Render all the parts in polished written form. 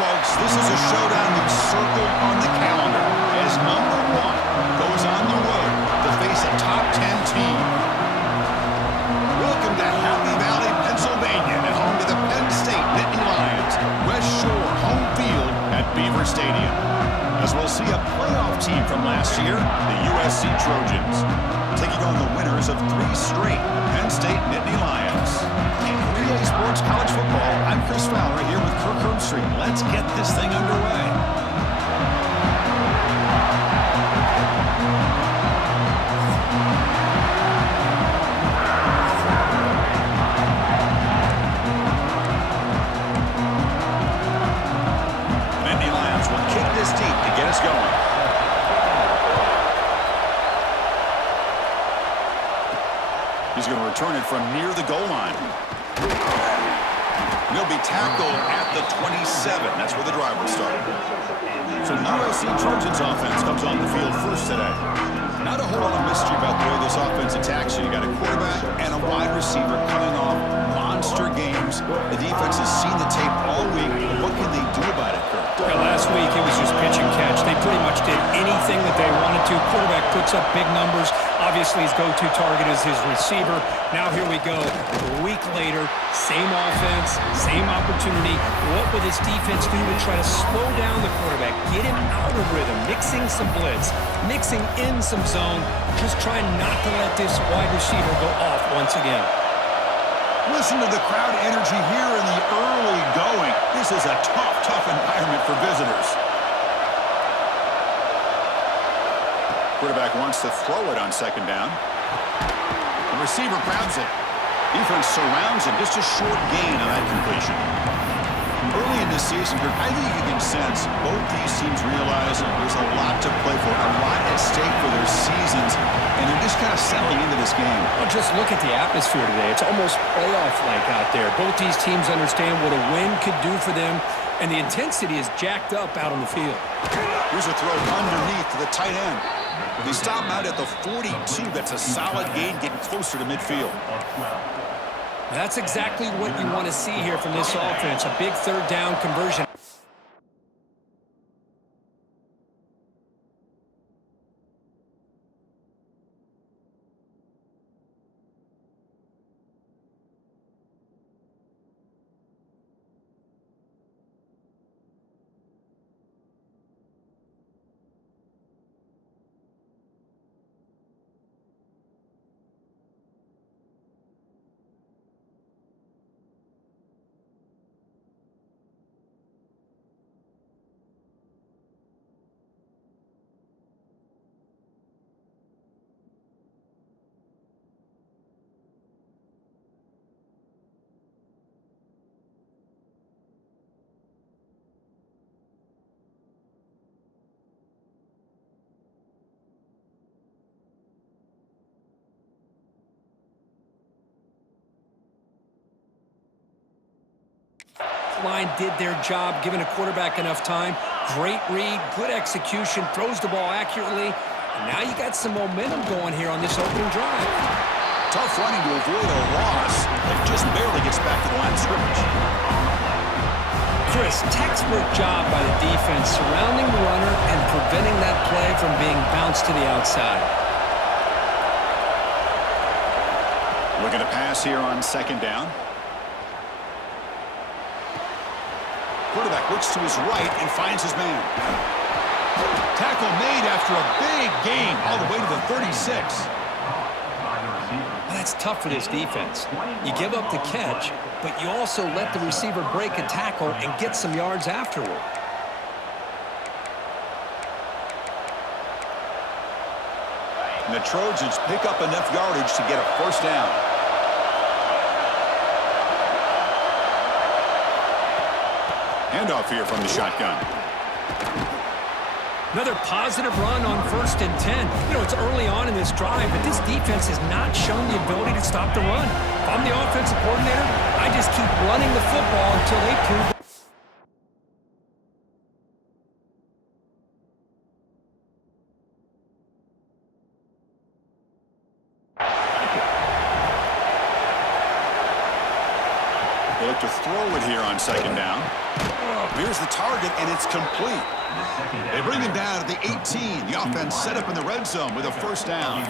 folks, this is a showdown we've circled on the calendar as number 1 goes on the road to face a top 10 team. Welcome to Happy Valley, Pennsylvania, and home to the Penn State Nittany Lions, West Shore home field at Beaver Stadium. As we'll see a playoff team from last year, the USC Trojans, taking on the winners of 3 straight Penn State Nittany Lions. EA Sports College Football, I'm Chris Fowler here with Kirk Herbstreit. Let's get this thing underway. Nittany Lions will kick this deep to get us going. He's going to return it from near the goal line. He'll be tackled at the 27. That's where the drive will start. So the USC Trojans offense comes on the field first today. Not a whole lot of mystery about the way this offense attacks you. You got a quarterback and a wide receiver coming off monster games. The defense has seen the tape all week. What can they do about it, Kirk? Yeah, last week it was just pitch and catch. They pretty much did anything that they wanted to. Quarterback puts up big numbers. Obviously, his go-to target is his receiver. Now here we go. A week later, same offense, same opportunity. What will this defense do to try to slow down the quarterback, get him out of rhythm, mixing some blitz, mixing in some zone, just trying not to let this wide receiver go off once again. Listen to the crowd energy here in the early going. This is a tough environment for visitors. Quarterback wants to throw it on second down. The receiver grabs it. Defense surrounds him. Just a short gain on that completion. Early in this season, I think you can sense both these teams realize there's a lot to play for, a lot at stake for their seasons, and they're just kind of settling into this game. Well, just look at the atmosphere today. It's almost playoff-like out there. Both these teams understand what a win could do for them, and the intensity is jacked up out on the field. Here's a throw underneath to the tight end. They stop out at the 42. That's a solid gain, getting closer to midfield. That's exactly what you want to see here from this offense, a big third down conversion. Line did their job, giving a quarterback enough time. Great read, good execution, throws the ball accurately. And now you got some momentum going here on this opening drive. Tough running to avoid a loss, but just barely gets back to the line of scrimmage. Chris, textbook job by the defense, surrounding the runner and preventing that play from being bounced to the outside. Looking to pass here on second down. Quarterback looks to his right and finds his man. Tackle made after a big gain all the way to the 36. That's tough for this defense. You give up the catch, but you also let the receiver break a tackle and get some yards afterward. And the Trojans pick up enough yardage to get a first down. Handoff here from the shotgun. Another positive run on 1st and 10. You know, it's early on in this drive, but this defense has not shown the ability to stop the run. If I'm the offensive coordinator, I just keep running the football until they prove They look to throw it here on second down. Here's the target, and it's complete. They bring him down at the 18. The offense set up in the red zone with a first down.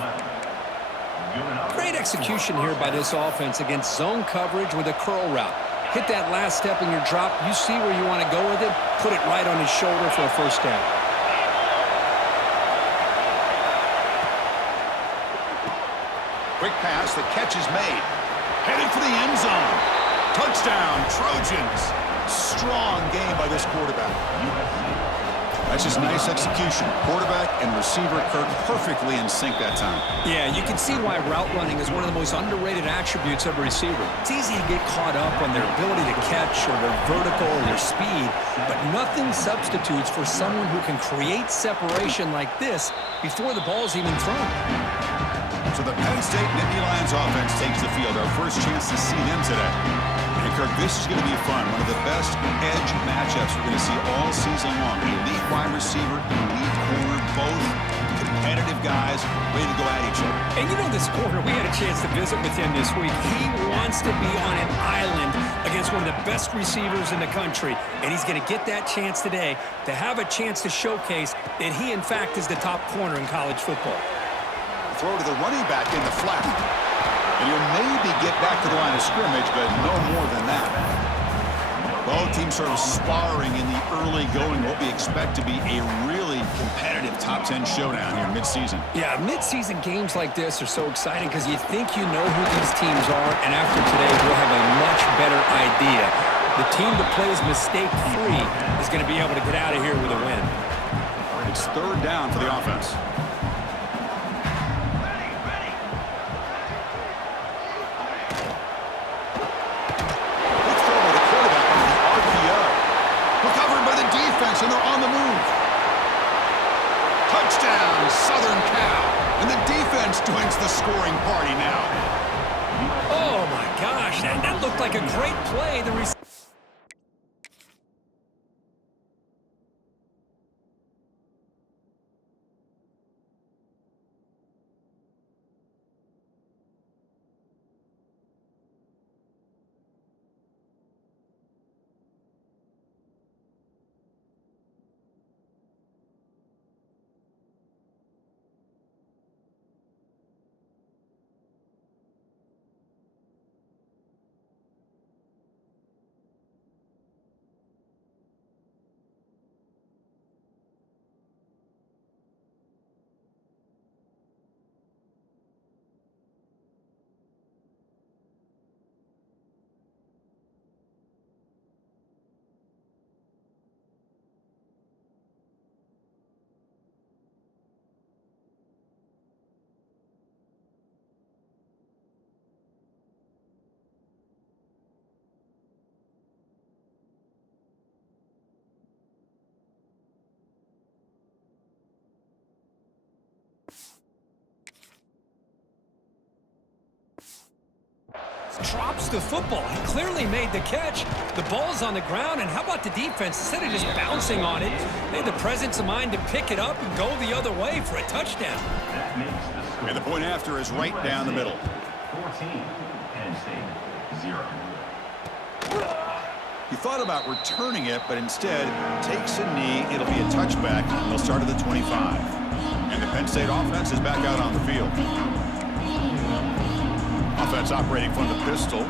Great execution here by this offense against zone coverage with a curl route. Hit that last step in your drop. You see where you want to go with it. Put it right on his shoulder for a first down. Quick pass. The catch is made. Headed for the end zone. Touchdown, Trojans. Strong game by this quarterback. That's just nice execution. Quarterback and receiver Kirk perfectly in sync that time. Yeah, you can see why route running is one of the most underrated attributes of a receiver. It's easy to get caught up on their ability to catch or their vertical or their speed, but nothing substitutes for someone who can create separation like this before the ball's even thrown. So the Penn State Nittany Lions offense takes the field. Our first chance to see them today. And Kirk, this is going to be fun. One of the best edge matchups we're going to see all season long. Elite wide receiver, elite corner, both competitive guys ready to go at each other. And you know this corner, we had a chance to visit with him this week. He wants to be on an island against one of the best receivers in the country. And he's going to get that chance today to have a chance to showcase that he, in fact, is the top corner in college football. Throw to the running back in the flat. And he'll maybe get back to the line of scrimmage, but no more than that. Both teams sort of sparring in the early going, what we expect to be a really competitive top 10 showdown here mid-season. Yeah, mid-season games like this are so exciting because you think you know who these teams are, and after today, we'll have a much better idea. The team that plays mistake-free is going to be able to get out of here with a win. It's third down for the offense. And they're on the move. Touchdown, Southern Cal. And the defense joins the scoring party now. Oh, my gosh. That looked like a great play. Drops the football. He clearly made the catch. The ball's on the ground, and how about the defense? Instead of just bouncing on it, they had the presence of mind to pick it up and go the other way for a touchdown. And the point after is right down the middle. 14, Penn State, 0. He thought about returning it, but instead takes a knee. It'll be a touchback, and they'll start at the 25. And the Penn State offense is back out on the field. Offense operating from the pistol.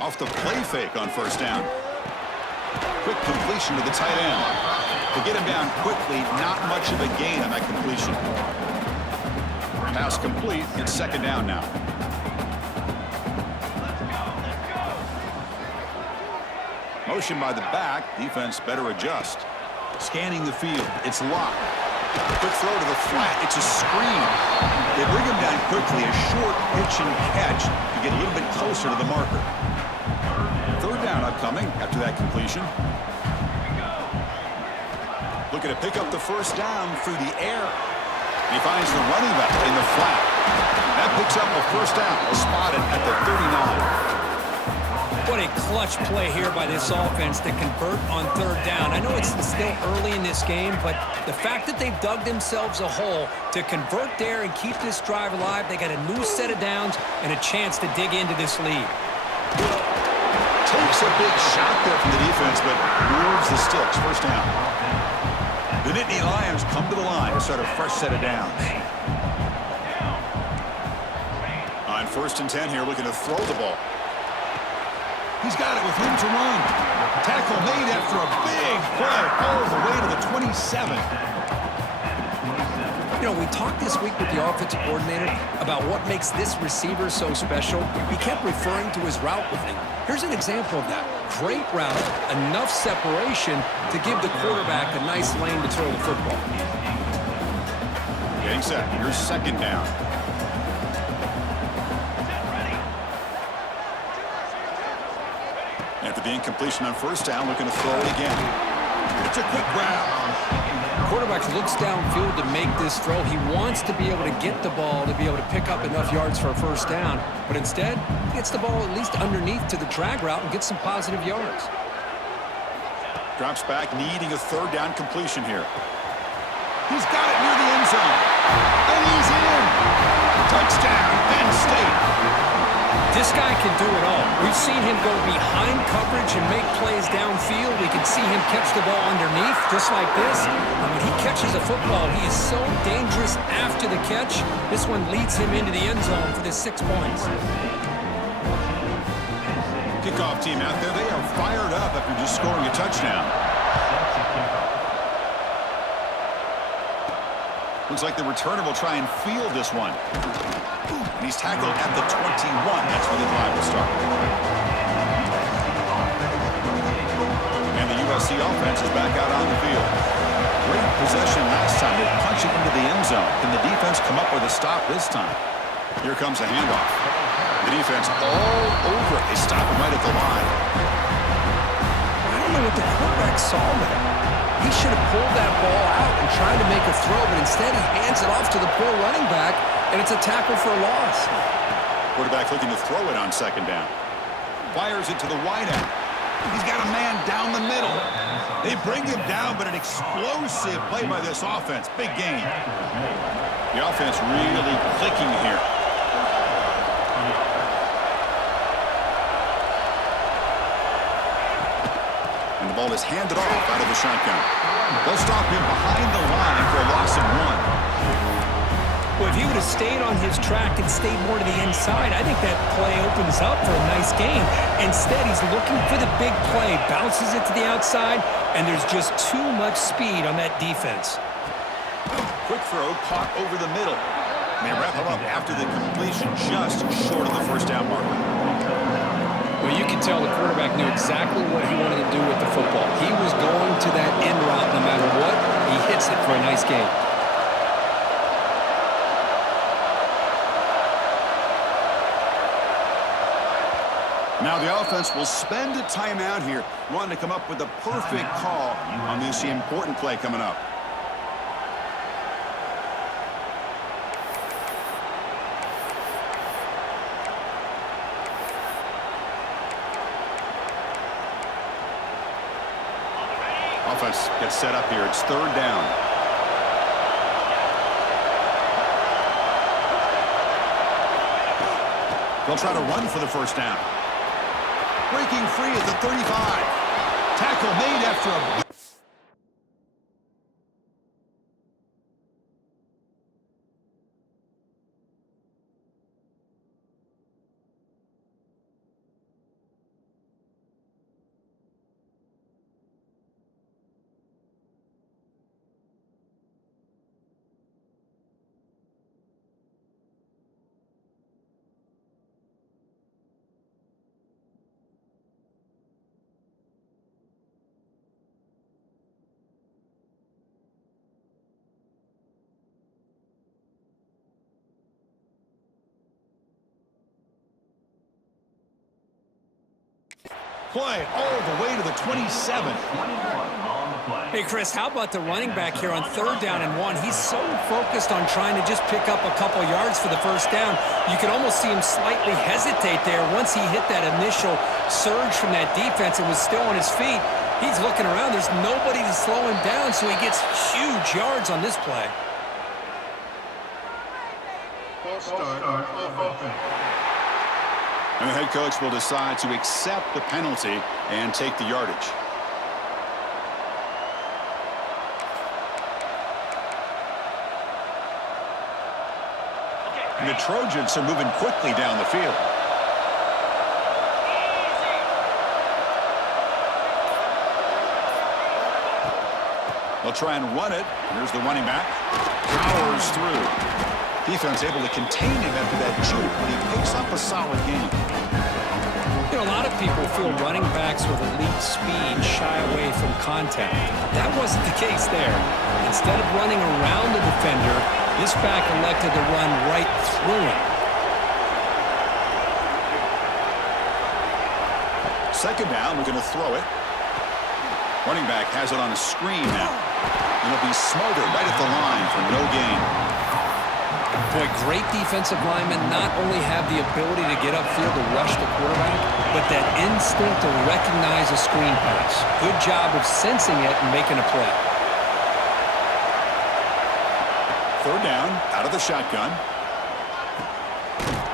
Off the play fake on first down. Quick completion to the tight end. To get him down quickly, not much of a gain on that completion. Pass complete. It's second down now. Motion by the back. Defense better adjust. Scanning the field. It's locked. Quick throw to the flat. It's a screen. They bring him down quickly. A short pitch and catch to get a little bit closer to the marker. Third down upcoming after that completion. Looking to pick up the first down through the air. He finds the running back in the flat. That picks up a first down, spotted at the 39. What a clutch play here by this offense to convert on third down. I know it's still early in this game, but the fact that they've dug themselves a hole to convert there and keep this drive alive, they got a new set of downs and a chance to dig into this lead. Takes a big shot there from the defense, but moves the sticks. First down. The Nittany Lions come to the line to start a fresh set of downs. On 1st and 10 here, looking to throw the ball. He's got it with room to run. Tackle made after a big play all the way to the 27. You know, we talked this week with the offensive coordinator about what makes this receiver so special. He kept referring to his route running. Here's an example of that. Great route, enough separation to give the quarterback a nice lane to throw the football. Getting set. Here's second down. After the incompletion on first down, looking to throw it again. It's a quick grab. Quarterback looks downfield to make this throw. He wants to be able to get the ball to be able to pick up enough yards for a first down, but instead, he gets the ball at least underneath to the drag route and gets some positive yards. Drops back, needing a third down completion here. He's got it near the end zone. And he's in. Touchdown, Penn State. This guy can do it all. We've seen him go behind coverage and make plays downfield. We can see him catch the ball underneath, just like this. And when he catches a football, he is so dangerous after the catch. This one leads him into the end zone for the 6 points. Kickoff team out there, they are fired up after just scoring a touchdown. Looks like the returner will try and field this one. And he's tackled at the 21. That's where the drive will start. And the USC offense is back out on the field. Great possession last time. They punch it into the end zone. Can the defense come up with a stop this time? Here comes a handoff. The defense all over it. They stop him right at the line. I don't know what the quarterback saw there. He should have pulled that ball out and tried to make a throw, but instead he hands it off to the poor running back, and it's a tackle for a loss. Quarterback looking to throw it on second down. Fires it to the wideout. He's got a man down the middle. They bring him down, but an explosive play by this offense. Big gain. The offense really clicking here. And the ball is handed off out of the shotgun. They'll stop him behind the line for a loss of 1. Well, if he would have stayed on his track and stayed more to the inside, I think that play opens up for a nice gain. Instead, he's looking for the big play, bounces it to the outside, and there's just too much speed on that defense. Quick throw caught over the middle. And they wrap him up after the completion just short of the first down marker. Well, you can tell the quarterback knew exactly what he wanted to do with the football. He was going to that end route no matter what. He hits it for a nice gain. Now the offense will spend a timeout here, wanting to come up with the perfect call on this important play coming up. Offense gets set up here. It's third down. They'll try to run for the first down. Breaking free at the 35. Tackle made after a... Play all the way to the 27. 21 on the play. Hey, Chris, how about the running back here on 3rd down and 1? He's so focused on trying to just pick up a couple yards for the first down. You could almost see him slightly hesitate there once he hit that initial surge from that defense and was still on his feet. He's looking around. There's nobody to slow him down, so he gets huge yards on this play. And the head coach will decide to accept the penalty and take the yardage. And the Trojans are moving quickly down the field. They'll try and run it. Here's the running back. Powers through. Defense able to contain him after that juke, but he picks up a solid game. You know, a lot of people feel running backs with elite speed shy away from contact. That wasn't the case there. Instead of running around the defender, this back elected to run right through him. Second down, we're going to throw it. Running back has it on a screen now. And it'll be smothered right at the line for no gain. Boy, great defensive linemen not only have the ability to get upfield to rush the quarterback, but that instinct to recognize a screen pass. Good job of sensing it and making a play. 3rd down, out of the shotgun.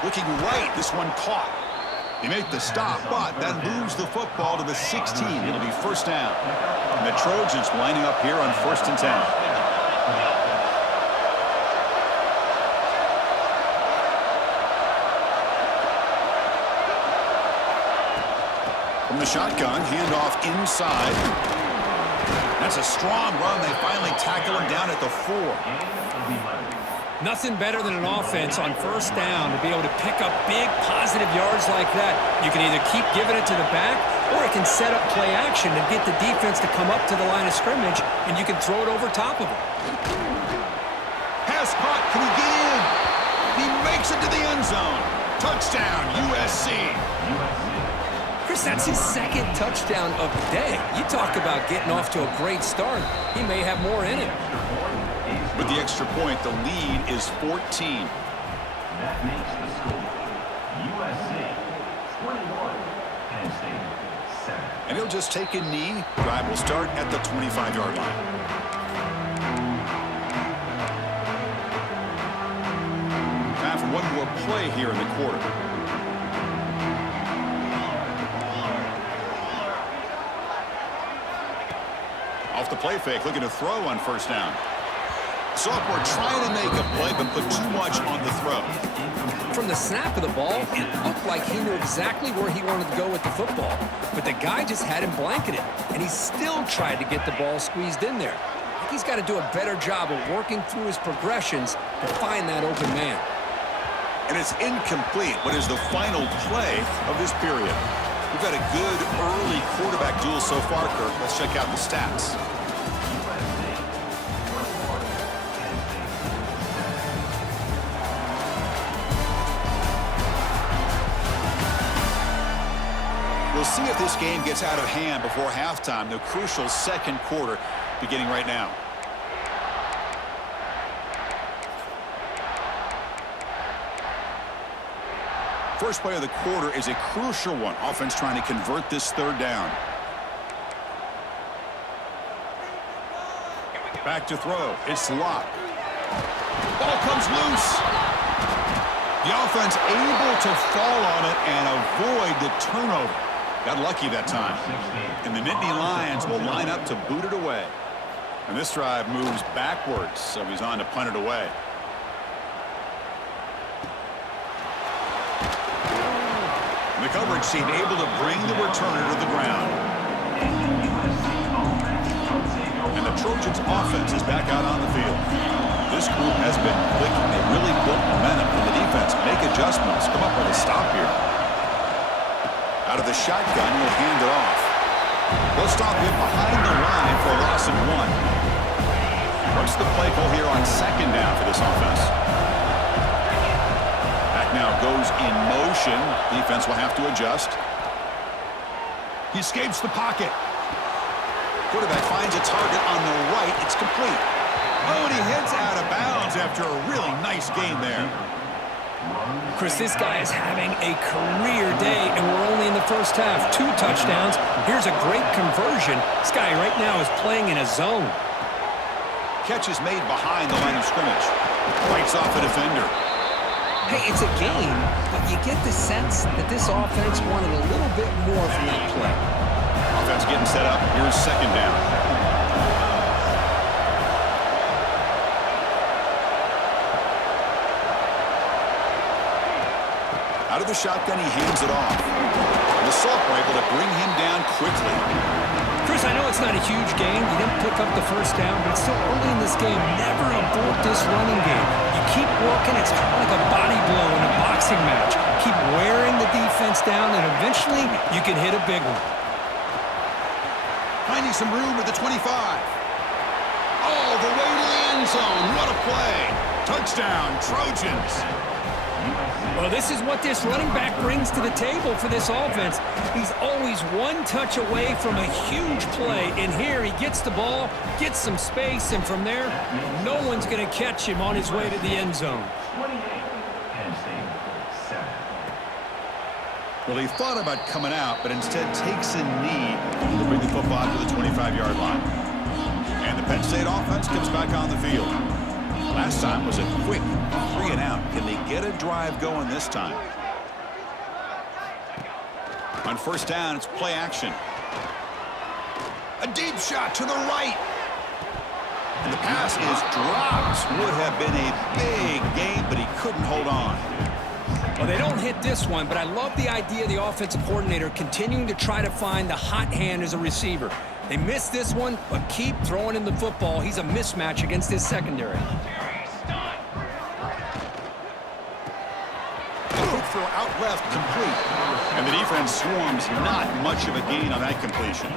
Looking right, this one caught. He made the stop, but that moves the football to the 16. It'll be 1st down. And the Trojans lining up here on 1st and 10. From the shotgun, handoff inside. That's a strong run. They finally tackle him down at the 4. Nothing better than an offense on 1st down to be able to pick up big positive yards like that. You can either keep giving it to the back, or it can set up play action and get the defense to come up to the line of scrimmage, and you can throw it over top of them. Pass caught. Can he get in? He makes it to the end zone. Touchdown, USC. Chris, that's his 2nd touchdown of the day. You talk about getting off to a great start. He may have more in him. With the extra point, the lead is 14. That makes the score USC 21, Penn State 7. And he'll just take a knee. Drive will start at the 25-yard line. Time for one more play here in the quarter. Off the play fake, looking to throw on 1st down. Sophomore trying to make a play, but put too much on the throw. From the snap of the ball, it looked like he knew exactly where he wanted to go with the football. But the guy just had him blanketed, and he still tried to get the ball squeezed in there. I think he's got to do a better job of working through his progressions to find that open man. And it's incomplete. What is the final play of this period? We've got a good early quarterback duel so far, Kirk. Let's check out the stats. We'll see if this game gets out of hand before halftime. The crucial 2nd quarter beginning right now. First play of the quarter is a crucial one. Offense trying to convert this 3rd down. Back to throw. It's locked. Ball comes loose. The offense able to fall on it and avoid the turnover. Got lucky that time. And the Nittany Lions will line up to boot it away. And this drive moves backwards, so he's on to punt it away. The coverage team able to bring the returner to the ground. And the Trojans offense is back out on the field. This group has been clicking. They really built momentum in the defense. Make adjustments. Come up with a stop here. Out of the shotgun, will hand it off. They'll stop him behind the line for a loss of 1. What's the play call here on 2nd down for this offense? Back now goes in motion. Defense will have to adjust. He escapes the pocket. Quarterback finds a target on the right. It's complete. Oh, and he heads out of bounds after a really nice game there. Chris, this guy is having a career day, and we're only in the first half. 2 touchdowns. Here's a great conversion. This guy right now is playing in a zone. Catch is made behind the line of scrimmage. Fights off a defender. Hey, it's a game, but you get the sense that this offense wanted a little bit more from that play. Offense getting set up. Here's second down. Out of the shotgun, he hands it off. The Assault were able to bring him down quickly. Chris, I know it's not a huge game. You didn't pick up the first down, but it's still early in this game. Never abort this running game. You keep working. It's kind of like a body blow in a boxing match. Keep wearing the defense down, and eventually you can hit a big one. Finding some room at the 25. All the way to the end zone. What a play. Touchdown, Trojans. Well, this is what this running back brings to the table for this offense. He's always one touch away from a huge play. And here he gets the ball, gets some space, and from there, no one's going to catch him on his way to the end zone. 28, Penn State, 7. Well, he thought about coming out, but instead takes a knee to bring the football to the 25-yard line. And the Penn State offense comes back on the field. Last time was a quick 3-and-out. Can they get a drive going this time? On first down, it's play action. A deep shot to the right. And the pass is dropped. Would have been a big game, but he couldn't hold on. Well, they don't hit this one, but I love the idea of the offensive coordinator continuing to try to find the hot hand as a receiver. They missed this one, but keep throwing him the football. He's a mismatch against his secondary. Throw out left, complete. And the defense swarms, not much of a gain on that completion.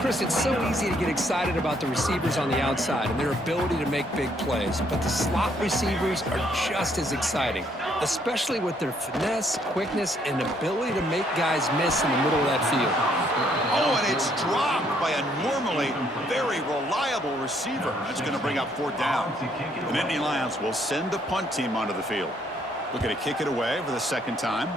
Chris, it's so easy to get excited about the receivers on the outside and their ability to make big plays, but the slot receivers are just as exciting, especially with their finesse, quickness, and ability to make guys miss in the middle of that field. Oh, and it's dropped by a normally very reliable receiver. That's going to bring up fourth down. The Nittany Lions will send the punt team onto the field. Looking to kick it away for the second time.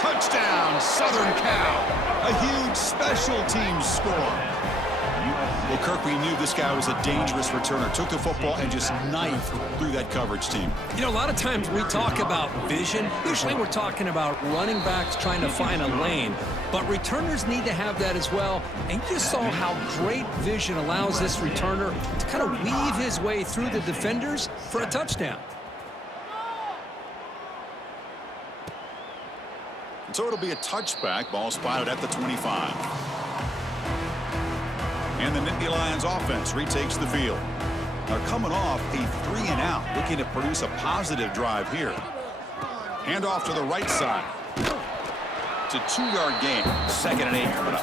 Touchdown, Southern Cal. A huge special teams score. Well, Kirk, we knew this guy was a dangerous returner. Took the football and just knifed through that coverage team. You know, a lot of times we talk about vision. Usually we're talking about running backs trying to find a lane. But returners need to have that as well. And you saw how great vision allows this returner to kind of weave his way through the defenders for a touchdown. So it'll be a touchback. Ball spotted at the 25. And the Nittany Lions offense retakes the field. They're coming off a 3-and-out, looking to produce a positive drive here. Hand off to the right side. It's a 2-yard gain. 2nd and 8 coming up.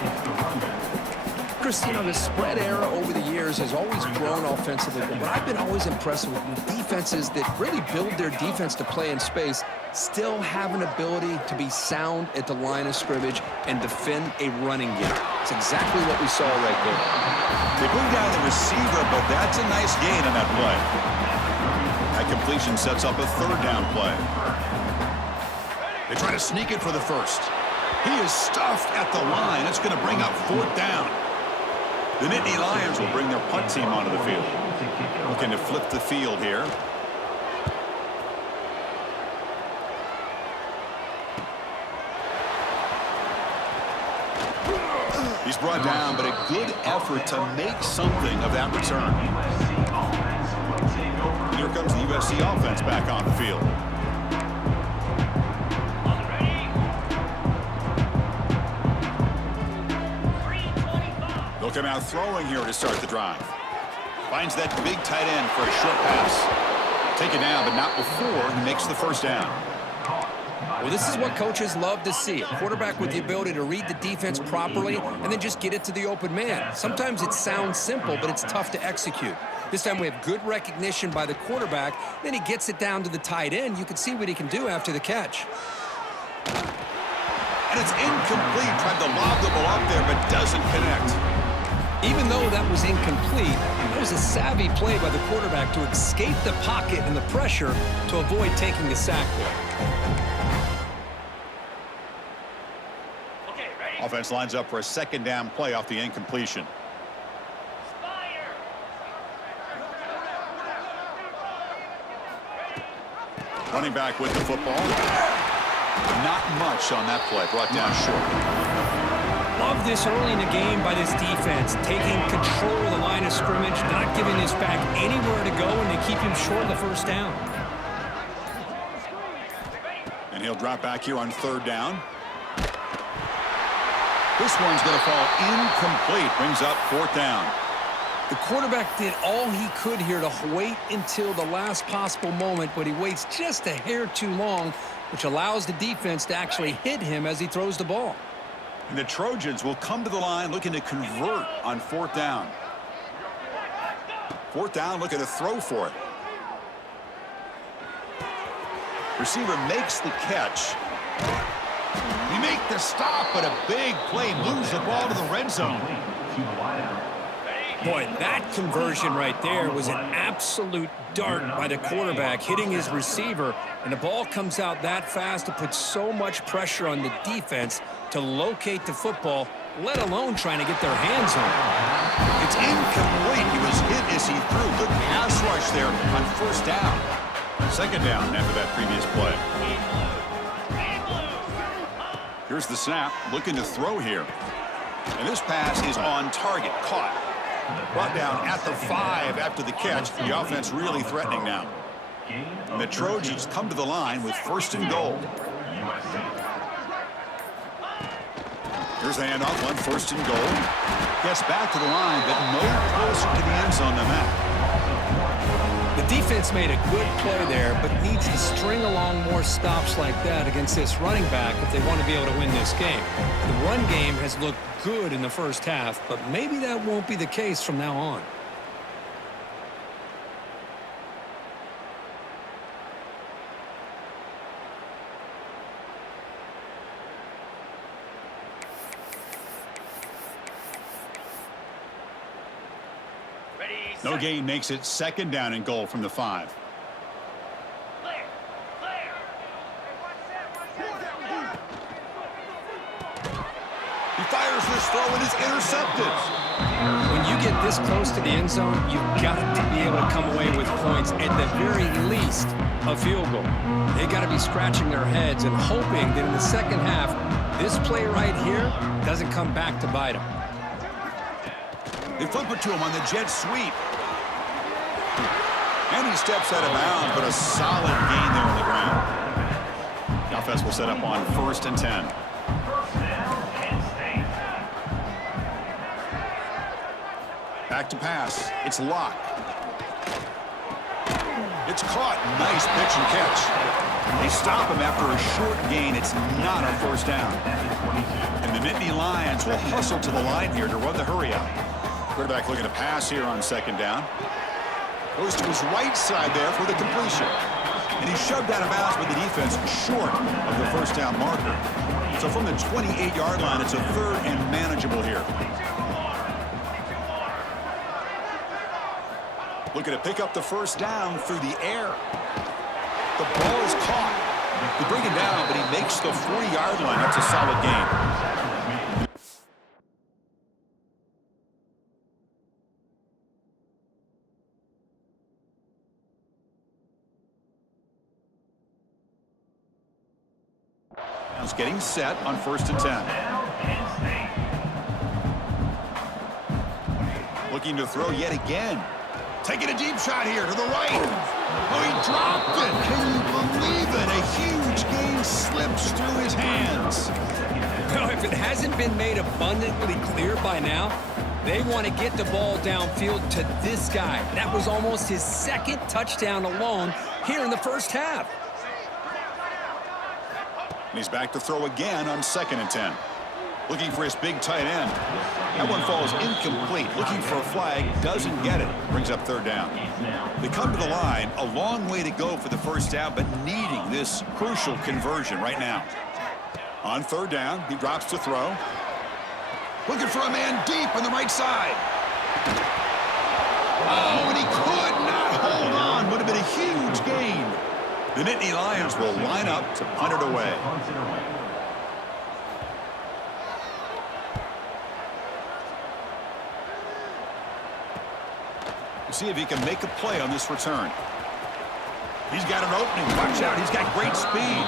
Chris, you know, the spread era over the years has always grown offensively, but what I've been always impressed with defenses that really build their defense to play in space still have an ability to be sound at the line of scrimmage and defend a running game. It's exactly what we saw right there. They bring down the receiver, but that's a nice gain on that play. That completion sets up a 3rd down play. They try to sneak it for the first. He is stuffed at the line. It's going to bring up 4th down. The Nittany Lions will bring their punt team onto the field. Looking to flip the field here. He's brought down, but a good effort to make something of that return. And here comes the USC offense back on the field. They'll come out throwing here to start the drive. Finds that big tight end for a short pass. Taken down, but not before he makes the 1st down. Well, this is what coaches love to see. A quarterback with the ability to read the defense properly and then just get it to the open man. Sometimes it sounds simple, but it's tough to execute. This time we have good recognition by the quarterback. Then he gets it down to the tight end. You can see what he can do after the catch. And it's incomplete. Tried to lob the ball up there, but doesn't connect. Even though that was incomplete, it was a savvy play by the quarterback to escape the pocket and the pressure to avoid taking the sack there. Offense lines up for a second down play off the incompletion. Running back with the football. Not much on that play. Brought down short. Love this early in the game by this defense, taking control of the line of scrimmage, not giving this back anywhere to go, and to keep him short of the first down. And he'll drop back here on third down. This one's going to fall incomplete. Brings up fourth down. The quarterback did all he could here to wait until the last possible moment, but he waits just a hair too long, which allows the defense to actually hit him as he throws the ball. And the Trojans will come to the line looking to convert on fourth down. Fourth down, looking to throw for it. Receiver makes the catch. He make the stop, but a big play moves the ball to the red zone. Boy, that conversion right there was an absolute dart by the quarterback, hitting his receiver, and the ball comes out that fast to put so much pressure on the defense to locate the football, let alone trying to get their hands on it. It's incomplete. He was hit as he threw. Good pass rush there on first down. Second down after that previous play. Here's the snap, looking to throw here. And this pass is on target, caught. Brought down at the 5 after the catch. The offense really threatening now. And the Trojans come to the line with first and goal. Here's the handoff on first and goal. Gets back to the line, but no closer to the end zone than that. The defense made a good play there, but needs to string along more stops like that against this running back if they want to be able to win this game. The run game has looked good in the first half, but maybe that won't be the case from now on. No gain makes it second down and goal from the 5. He fires this throw and is intercepted. When you get this close to the end zone, you've got to be able to come away with points, at the very least a field goal. They got to be scratching their heads and hoping that in the second half, this play right here doesn't come back to bite them. They flip it to him on the jet sweep. And he steps out of bounds, but a solid gain there on the ground. The offense will set up on first and 10. Back to pass. It's locked. It's caught. Nice pitch and catch. They stop him after a short gain. It's not a first down. And the Nittany Lions will hustle to the line here to run the hurry out. Quarterback looking to pass here on second down. Goes to his right side there for the completion. And he's shoved out of bounds with the defense short of the first down marker. So from the 28-yard line, it's a third and manageable here. Looking to pick up the first down through the air. The ball is caught. They bring him down, but he makes the 40-yard line. That's a solid gain. Getting set on first and 10. Looking to throw yet again. Taking a deep shot here to the right. Oh, he dropped it. Can you believe it? A huge gain slips through his hands. Well, if it hasn't been made abundantly clear by now, they want to get the ball downfield to this guy. That was almost his second touchdown alone here in the first half. And he's back to throw again on 2nd and 10. Looking for his big tight end. That one falls incomplete. Looking for a flag, doesn't get it. Brings up 3rd down. They come to the line, a long way to go for the first down, but needing this crucial conversion right now. On 3rd down, he drops to throw. Looking for a man deep on the right side. Oh, and he could not hold on. Would have been a huge gain. The Nittany Lions will line up to punt it away. See if he can make a play on this return. He's got an opening. Watch out. He's got great speed.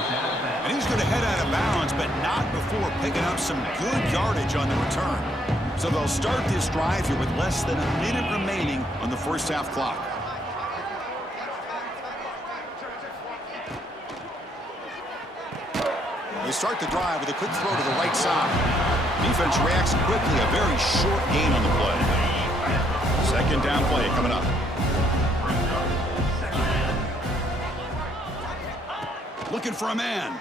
And he's going to head out of bounds, but not before picking up some good yardage on the return. So they'll start this drive here with less than a minute remaining on the first half clock. They start the drive with a quick throw to the right side. Defense reacts quickly. A very short gain on the play. 2nd down play coming up. Looking for a man.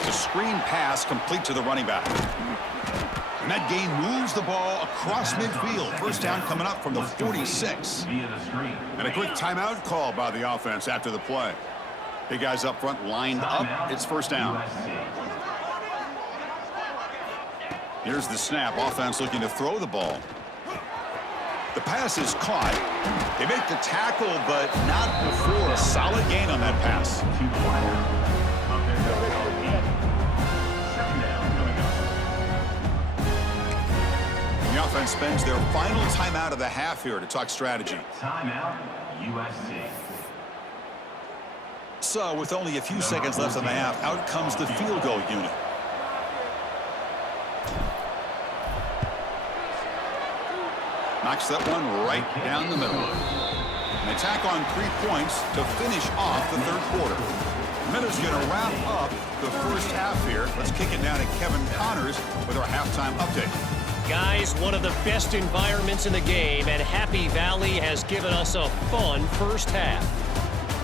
The screen pass complete to the running back. And that gain moves the ball across midfield. First down coming up from the 46. And a quick timeout call by the offense after the play. Big guys up front lined up. It's first down. Here's the snap. Offense looking to throw the ball. The pass is caught. They make the tackle, but not before a solid gain on that pass. The offense spends their final timeout of the half here to talk strategy. Timeout, USC. So, with only a few seconds left in the half, out comes the field goal unit. Knocks that one right down the middle. An attack on 3 points to finish off the 3rd quarter. Miller's going to wrap up the first half here. Let's kick it down to Kevin Connors with our halftime update. Guys, one of the best environments in the game, and Happy Valley has given us a fun first half.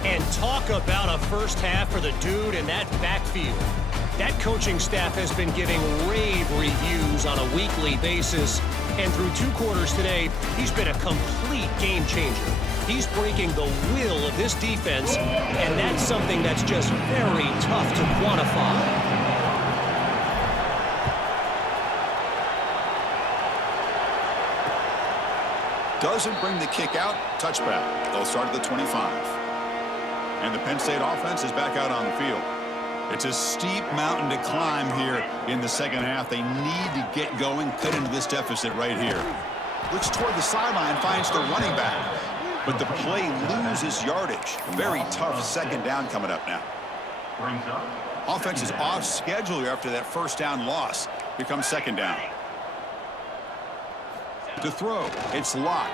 And talk about a first half for the dude in that backfield. That coaching staff has been giving rave reviews on a weekly basis. And through 2 quarters today, he's been a complete game changer. He's breaking the will of this defense, and that's something that's just very tough to quantify. Doesn't bring the kick out. Touchback. They'll start at the 25. And the Penn State offense is back out on the field. It's a steep mountain to climb here in the second half. They need to get going, cut into this deficit right here. Looks toward the sideline, finds the running back. But the play loses yardage. Very tough 2nd down coming up now. Offense is off schedule here after that first down loss. Here comes 2nd down. To throw, it's Locke.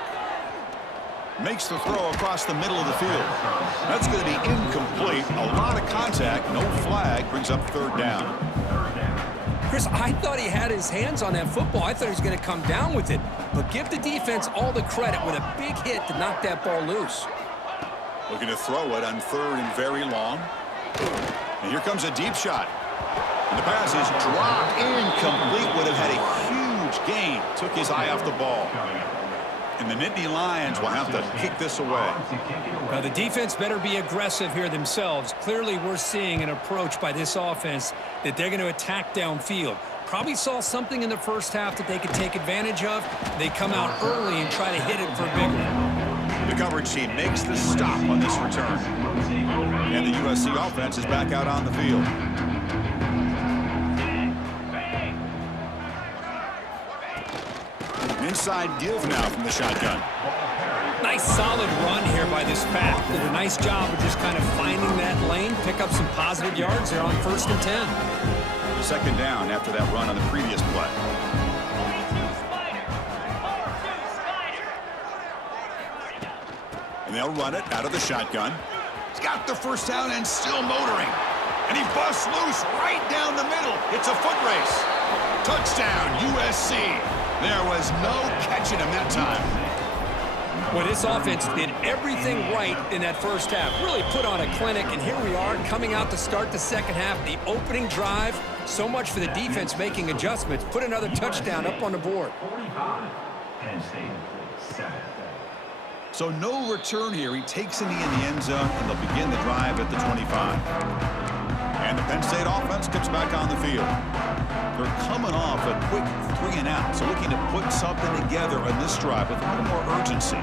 Makes the throw across the middle of the field. That's going to be incomplete. A lot of contact, no flag, brings up 3rd down. Chris, I thought he had his hands on that football. I thought he was going to come down with it. But give the defense all the credit with a big hit to knock that ball loose. Looking to throw it on 3rd and very long. And here comes a deep shot. And the pass is dropped incomplete. Would have had a huge gain. Took his eye off the ball. And the Nittany Lions will have to kick this away. Now, the defense better be aggressive here themselves. Clearly, we're seeing an approach by this offense that they're going to attack downfield. Probably saw something in the first half that they could take advantage of. They come out early and try to hit it for bigger. The coverage team makes the stop on this return. And the USC offense is back out on the field. Inside give now from the shotgun. Nice solid run here by this pack. Did a nice job of just kind of finding that lane, pick up some positive yards there on 1st and 10. 2nd down after that run on the previous play. And they'll run it out of the shotgun. He's got the first down and still motoring. And he busts loose right down the middle. It's a foot race. Touchdown, USC. There was no catching him that time. Well, this offense did everything right in that first half. Really put on a clinic, and here we are coming out to start the second half. The opening drive, so much for the defense making adjustments. Put another touchdown up on the board. 45, Penn State, 7. So no return here. He takes a knee in the end zone, and they'll begin the drive at the 25. And the Penn State offense comes back on the field. They're coming off a quick 3-and-out, so looking to put something together on this drive with a little more urgency.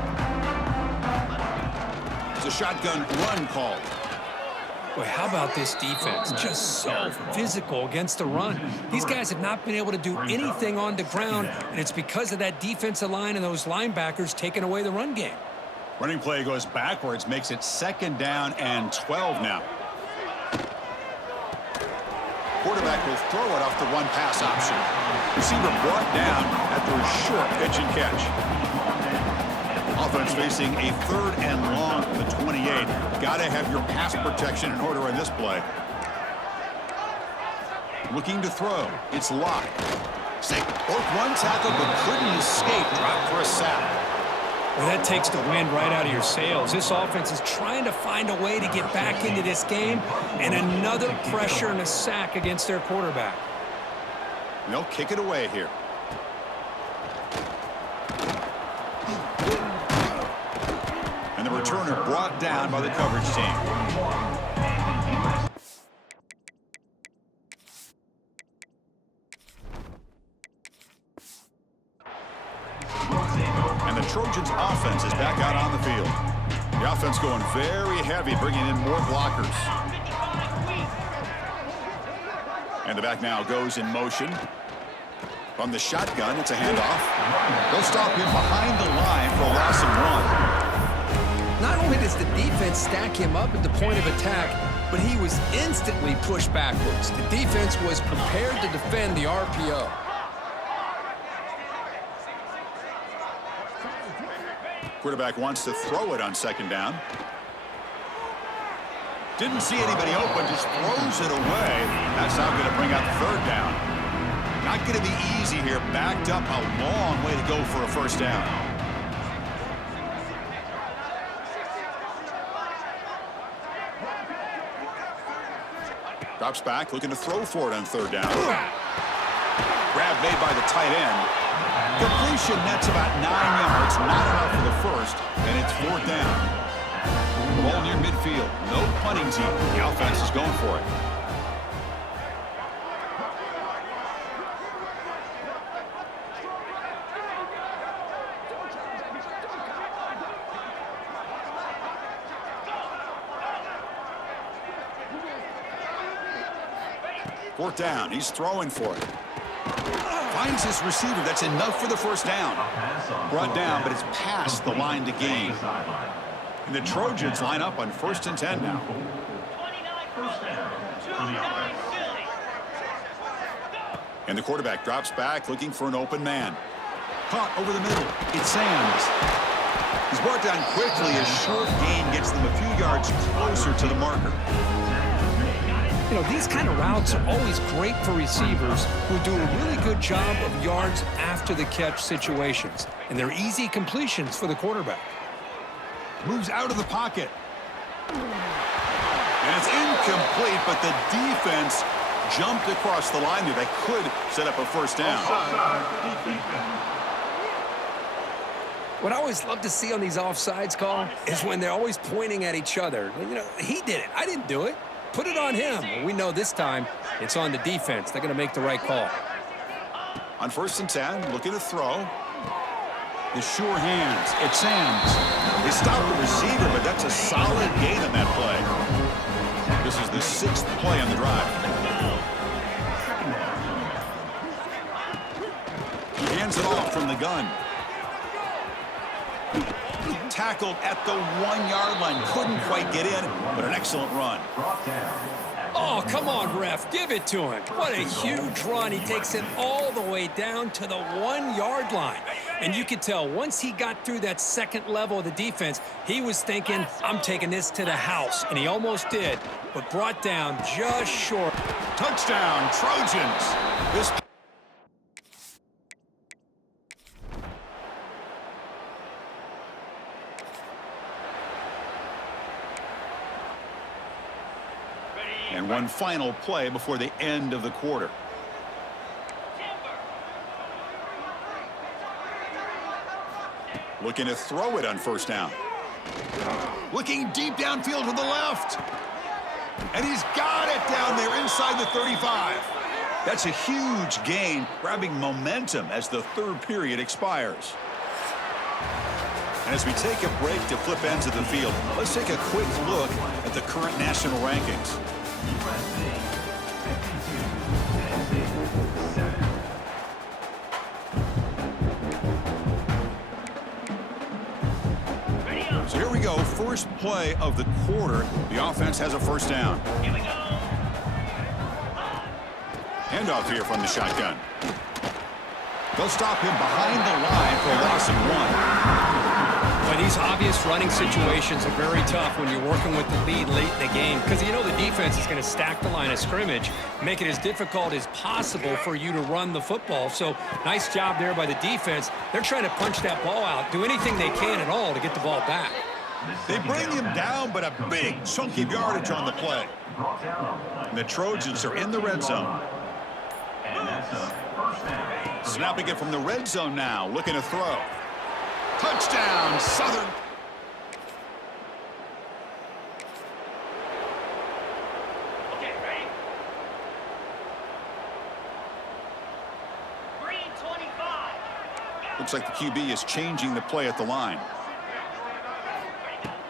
There's a shotgun run called. Boy, how about this defense? Just so physical against the run. These guys have not been able to do anything on the ground, and it's because of that defensive line and those linebackers taking away the run game. Running play goes backwards, makes it 2nd down and 12 now. Quarterback will throw it off the run-pass option. Receiver brought down after a short pitch and catch. Offense facing a 3rd and long at the 28. Got to have your pass protection in order in this play. Looking to throw. It's locked. Broke one tackle but couldn't escape. Dropped for a sack. Well, that takes the wind right out of your sails. This offense is trying to find a way to get back into this game, and another pressure and a sack against their quarterback. And they'll kick it away here. And the returner brought down by the coverage team. And the Trojans offense is back out on the field. The offense going very heavy, bringing in more blockers. And the back now goes in motion. From the shotgun, it's a handoff. They'll stop him behind the line for a loss of 1. Not only does the defense stack him up at the point of attack, but he was instantly pushed backwards. The defense was prepared to defend the RPO. Quarterback wants to throw it on 2nd down. Didn't see anybody open, just throws it away. That's not going to bring up 3rd down. Not going to be easy here. Backed up a long way to go for a 1st down. Drops back, looking to throw for it on 3rd down. Grab made by the tight end. Completion nets about 9 yards, not enough for the 1st, and it's 4th down. Ball near midfield, no punting team. The offense is going for it. Fourth down, he's throwing for it. Finds his receiver. That's enough for the 1st down. Brought down, but it's past the line to gain. And the Trojans line up on 1st and 10 now. And the quarterback drops back, looking for an open man. Caught over the middle. It's Sams. He's brought down quickly. A short gain gets them a few yards closer to the marker. You know, these kind of routes are always great for receivers who do a really good job of yards after the catch situations. And they're easy completions for the quarterback. Moves out of the pocket. And it's incomplete, but the defense jumped across the line there. They could set up a 1st down. What I always love to see on these offsides call is when they're always pointing at each other. You know, he did it. I didn't do it. Put it on him. Well, we know this time it's on the defense. They're going to make the right call. On 1st and 10, looking to throw. The sure hands. It's Sams. They stopped the receiver, but that's a solid gain on that play. This is the 6th play on the drive. He hands it off from the gun. Tackled at the 1-yard line. Couldn't quite get in, but an excellent run. Oh, come on, ref. Give it to him. What a huge run. He takes it all the way down to the 1-yard line. And you could tell once he got through that 2nd level of the defense, he was thinking, I'm taking this to the house. And he almost did, but brought down just short. Touchdown, Trojans. This And one final play before the end of the quarter. Looking to throw it on first down. Looking deep downfield to the left. And he's got it down there inside the 35. That's a huge gain, grabbing momentum as the third period expires. And as we take a break to flip ends of the field, let's take a quick look at the current national rankings. So here we go, first play of the quarter. The offense has a first down. Here we go. Handoff here from the shotgun. They'll stop him behind the line for a loss of 1. Well, these obvious running situations are very tough when you're working with the lead late in the game because you know the defense is going to stack the line of scrimmage, make it as difficult as possible for you to run the football. So nice job there by the defense. They're trying to punch that ball out, do anything they can at all to get the ball back. They bring him down, but a big chunky yardage on the play. And the Trojans are in the red zone. Snapping it from the red zone now, looking to throw. Touchdown, Southern. Okay, ready? Green 25. Looks like the QB is changing the play at the line.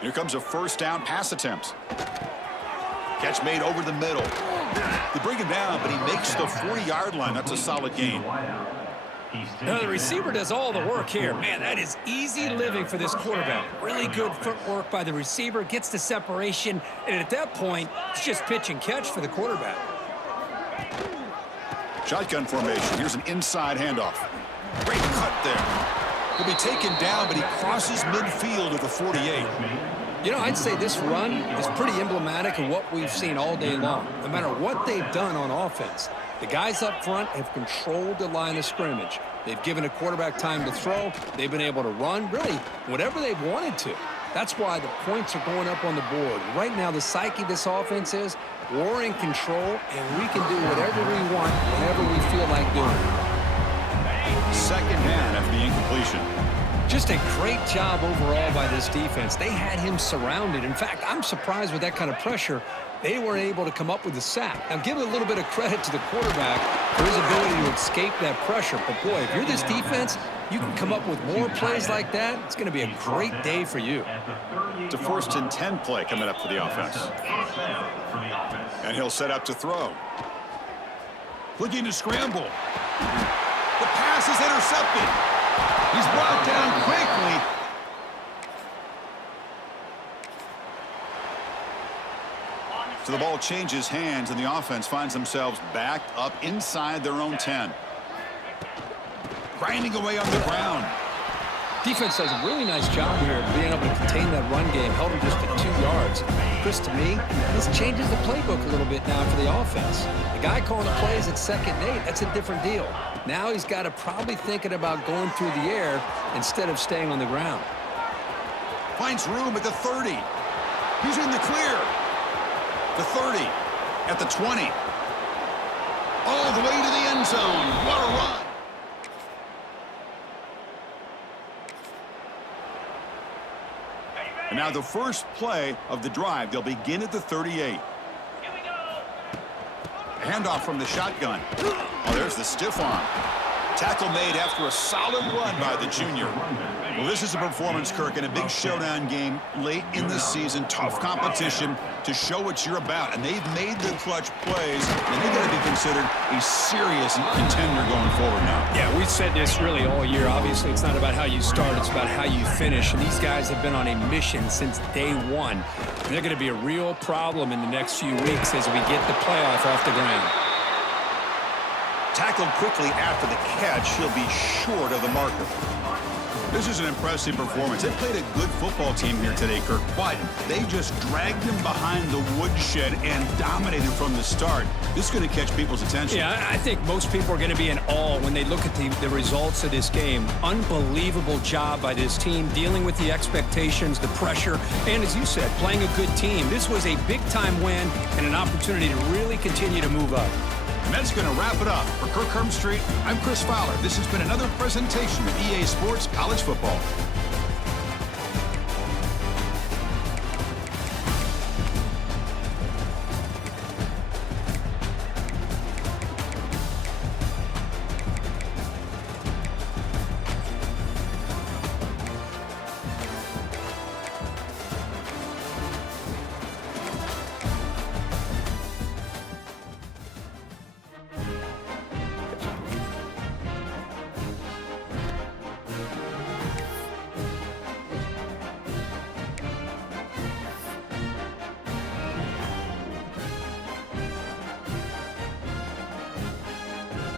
Here comes a first down pass attempt. Catch made over the middle. They bring him down, but he makes the 40-yard line. That's a solid gain. Now the receiver does all the work here. Man, that is easy living for this quarterback. Really good footwork by the receiver, gets the separation, and at that point, it's just pitch and catch for the quarterback. Shotgun formation. Here's an inside handoff. Great cut there. He'll be taken down, but he crosses midfield at the 48. You know, I'd say this run is pretty emblematic of what we've seen all day long. No matter what they've done on offense, the guys up front have controlled the line of scrimmage. They've given a quarterback time to throw. They've been able to run, really, whatever they've wanted to. That's why the points are going up on the board. Right now, the psyche of this offense is we're in control, and we can do whatever we want whenever we feel like doing it. Second down after the incompletion. Just a great job overall by this defense. They had him surrounded. In fact, I'm surprised with that kind of pressure. They weren't able to come up with the sack. Now, give a little bit of credit to the quarterback for his ability to escape that pressure. But, boy, if you're this defense, you can come up with more plays like that. It's going to be a great day for you. It's a 1st and 10 play coming up for the offense. And he'll set up to throw. Looking to scramble. The pass is intercepted. He's brought down quickly. So the ball changes hands, and the offense finds themselves backed up inside their own 10. Grinding away on the ground. Defense does a really nice job here of being able to contain that run game, held him just at 2 yards. Chris, to me, this changes the playbook a little bit now for the offense. The guy calling the plays at 2nd and 8, that's a different deal. Now he's got to probably thinking about going through the air instead of staying on the ground. Finds room at the 30. He's in the clear. The 30, at the 20. All the way to the end zone. What a run. And now the first play of the drive. They'll begin at the 38. Handoff from the shotgun. Oh, there's the stiff arm. Tackle made after a solid run by the junior. Well, this is a performance, Kirk, in a big showdown game late in the season. Tough competition to show what you're about. And they've made the clutch plays, and they're going to be considered a serious contender going forward now. Yeah, we've said this really all year. Obviously, it's not about how you start. It's about how you finish. And these guys have been on a mission since day one. And they're going to be a real problem in the next few weeks as we get the playoff off the ground. Tackled quickly after the catch, he'll be short of the marker. This is an impressive performance. They played a good football team here today, Kirk, but they just dragged him behind the woodshed and dominated from the start. This is going to catch people's attention. Yeah, I think most people are going to be in awe when they look at the results of this game. Unbelievable job by this team, dealing with the expectations, the pressure, and as you said, playing a good team. This was a big-time win and an opportunity to really continue to move up. And that's going to wrap it up. For Kirk Street, I'm Chris Fowler. This has been another presentation of EA Sports College Football.